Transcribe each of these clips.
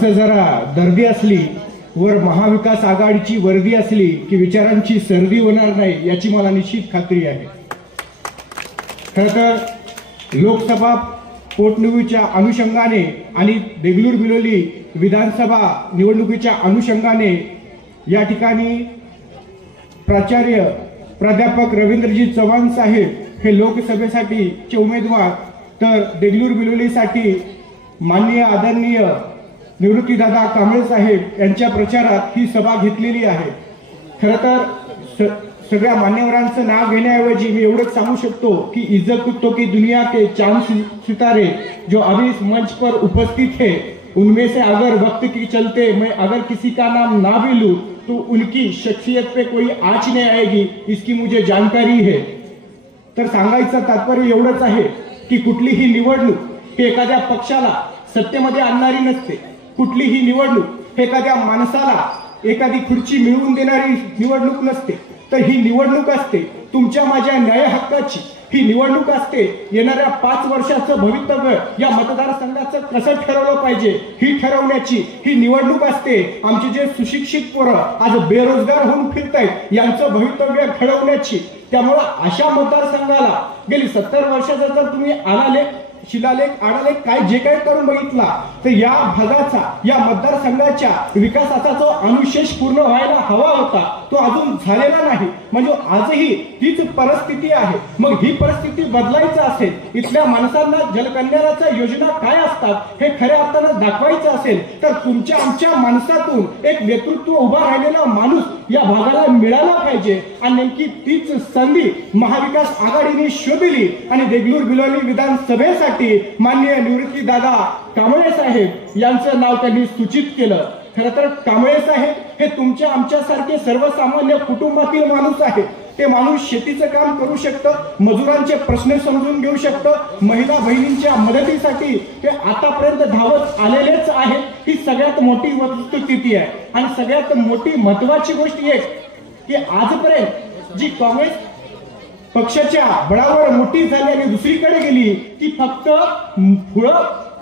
माणसं जरा दर्दी असली वर महाविकास आघाडीची वर्दी असली की विचारांची सर्दी होणार नाही याची मला निश्चित खात्री आहे। खरं तर लोकसभा पोटनिवडणुकीच्या अनुषंगाने आणि देगलूर बिलोली विधानसभा निवडणुकीच्या अनुषंगाने या ठिकाणी प्राध्यापक रवींद्रजी चव्हाण साहेब हे लोकसभेसाठीचे उमेदवार, तर देगलूर बिलोलीसाठी माननीय आदरणीय निवृत्तीदादा कांबळे साहेब यांच्या प्रचारात ही सभा घेतलेली आहे। खरं तर सगळ्या मान्यवरांचं नाव घेण्याऐवजी मी एवढंच सांगू शकतो की इज्जत कुत्तों की दुनिया के चांद सितारे जो अभी इस मंच पर उपस्थित है, उनमें से अगर वक्त के चलते मैं अगर किसी का नाम ना भी लूं तो उनकी शख्सियत पे कोई आँच नहीं आएगी, इसकी मुझे जानकारी है। तर सांगायचं तात्पर्य एवढंच आहे की कुठलीही निवडणूक हे एखाद्या पक्षाला सत्तेमध्ये आणणारी नसते। कुठलीही निवडणूक एखाद्या माणसाला एखादी खुर्ची मिळवून देणारी निवडणूक नसते, तर ही निवडणूक असते तुमच्या माझ्या न्याय हक्काची। ही निवडणूक असते येणाऱ्या 5 वर्षाचं भवितव्य या मतदारसंघाचं कसं ठरवलं पाहिजे ही ठरवण्याची ही निवडणूक असते। आमचे जे सुशिक्षित पोरं आज बेरोजगार होऊन फिरतायत यांचं भवितव्य घडवण्याची। त्यामुळे अशा मतदारसंघाला गेली 70 वर्षाचा जर तुम्ही शिलालेख आडालेख काय जे काय करून बघितला तर या भागाचा या मतदारसंघाच्या विकासाचा जो अनुशेष पूर्ण व्हायला हवा होता तो अजून झालेला नाही। म्हणजे आजही तीच परिस्थिती आहे। मग ही परिस्थिती बदलायची असेल, इथल्या माणसांना जलकल्याणाच्या योजना काय असतात हे खऱ्या अर्थानं दाखवायचं असेल तर तुमच्या आमच्या माणसातून एक नेतृत्व उभा राहिलेला माणूस या भागाला मिळाला पाहिजे। आणि नेमकी तीच संधी महाविकास आघाडीने शोधली आणि देगलूर बिलोली विधानसभेसाठी माननीय निवृत्तीदादा कांबळे साहेब यांचं नाव त्यांनी सूचित केलं। खरं तर कांबळे साहेब हे तुमच्या आमच्यासारखे सर्वसामान्य कुटुंबातील माणूस आहे। ते माणूस शेतीचं काम करू शकतं, मजुरांचे प्रश्न समजून घेऊ शकतं, महिला बहिणींच्या मदतीसाठी ते आतापर्यंत धावत आलेलेच आहेत। ही सगळ्यात मोठी वस्तुस्थिती आहे। आणि सगळ्यात मोठी महत्वाची गोष्ट ही की आजपर्यंत जी काँग्रेस पक्षाच्या बळावर मोठी झाली आणि दुसरीकडे गेली ती फक्त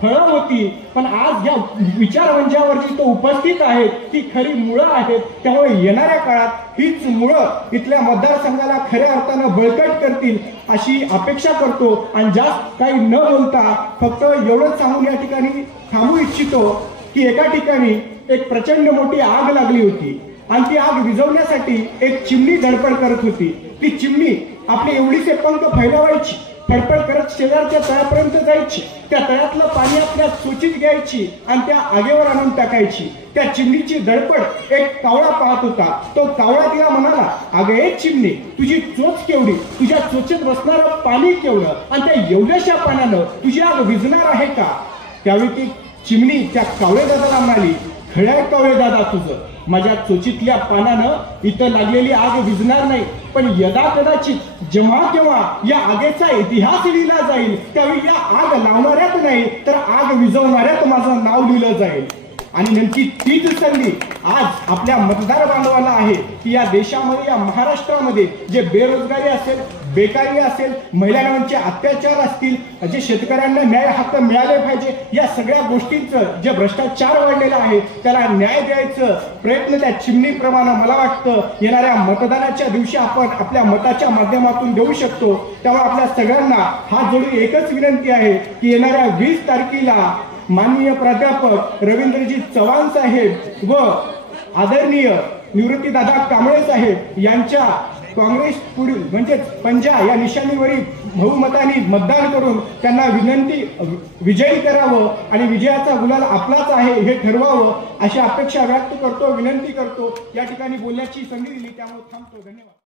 फळं होती, पण आज या विचारमंचावर जी तो उपस्थित आहेत ती खरी मुळं आहेत। त्यामुळे येणाऱ्या काळात हीच मुळं इथल्या मतदारसंघाला खऱ्या अर्थानं बळकट करतील अशी अपेक्षा करतो। आणि जास्त काही न बोलता फक्त एवढंच सांगून या ठिकाणी थांबू इच्छितो की एका ठिकाणी एक प्रचंड मोठी आग लागली होती आणि ती आग विझवण्यासाठी एक चिमणी धडपड करत होती। ती चिमणी आपले एवढीचे पंख फैलावायची, फडफड करत शेजारच्या तळ्यापर्यंत जायची, त्या तळ्यातलं पाणी आपल्या चोचीत घ्यायची आणि त्या आगेवर आणून टाकायची। त्या चिमणीची धडपड एक कावळा पाहत होता। तो कावळा तिला म्हणाला, अगं एक चिमणी, तुझी चोच केवढी, तुझ्या चोचीत बसणारं पाणी केवढं आणि त्या एवढ्याशा पाण्यानं तुझी आग विझणार आहे का? त्यावेळी ती चिमणी त्या कावळे दादाला म्हणाली, खड्या कावळे दादा, तुझं माझ्या चोचीतल्या पाण्यानं इथं लागलेली आग विझणार नाही, पण यदा कदाचित जेव्हा केव्हा या आगेचा इतिहास लिहिला जाईल त्यावेळी या आग लावणाऱ्यात नाही तर आग विझवणाऱ्यात माझं नाव लिहिलं जाईल। आणि नेमकी तीच संधी आज आपल्या मतदार बांधवाला आहे की या देशामध्ये या महाराष्ट्रामध्ये जे बेरोजगारी असेल, बेकारी असेल, महिलांवरचे अत्याचार असतील, जे शेतकऱ्यांना न्याय हक्क मिळाले पाहिजे, या सगळ्या गोष्टींचं जे भ्रष्टाचार वाढलेला आहे त्याला न्याय द्यायचं प्रयत्न त्या चिमणीप्रमाणे मला वाटतं येणाऱ्या मतदानाच्या दिवशी आपण आपल्या मताच्या माध्यमातून देऊ शकतो। त्यामुळे आपल्या सगळ्यांना हात जोडून एकच विनंती आहे की येणाऱ्या 20 तारखेला माननीय प्राध्यापक रवींद्रजी चव्हाण साहेब व आदरणीय निवृत्तीदादा कांबळे साहेब यांच्या काँग्रेस पुढील म्हणजे पंजा या निशाणीवरील बहुमताने मतदान करून त्यांना विजयी करावं आणि विजयाचा गुलाल आपलाच आहे हे ठरवावं अशी अपेक्षा व्यक्त करतो, विनंती करतो। या ठिकाणी बोलण्याची संधी दिली त्यामुळे थांबतो। धन्यवाद।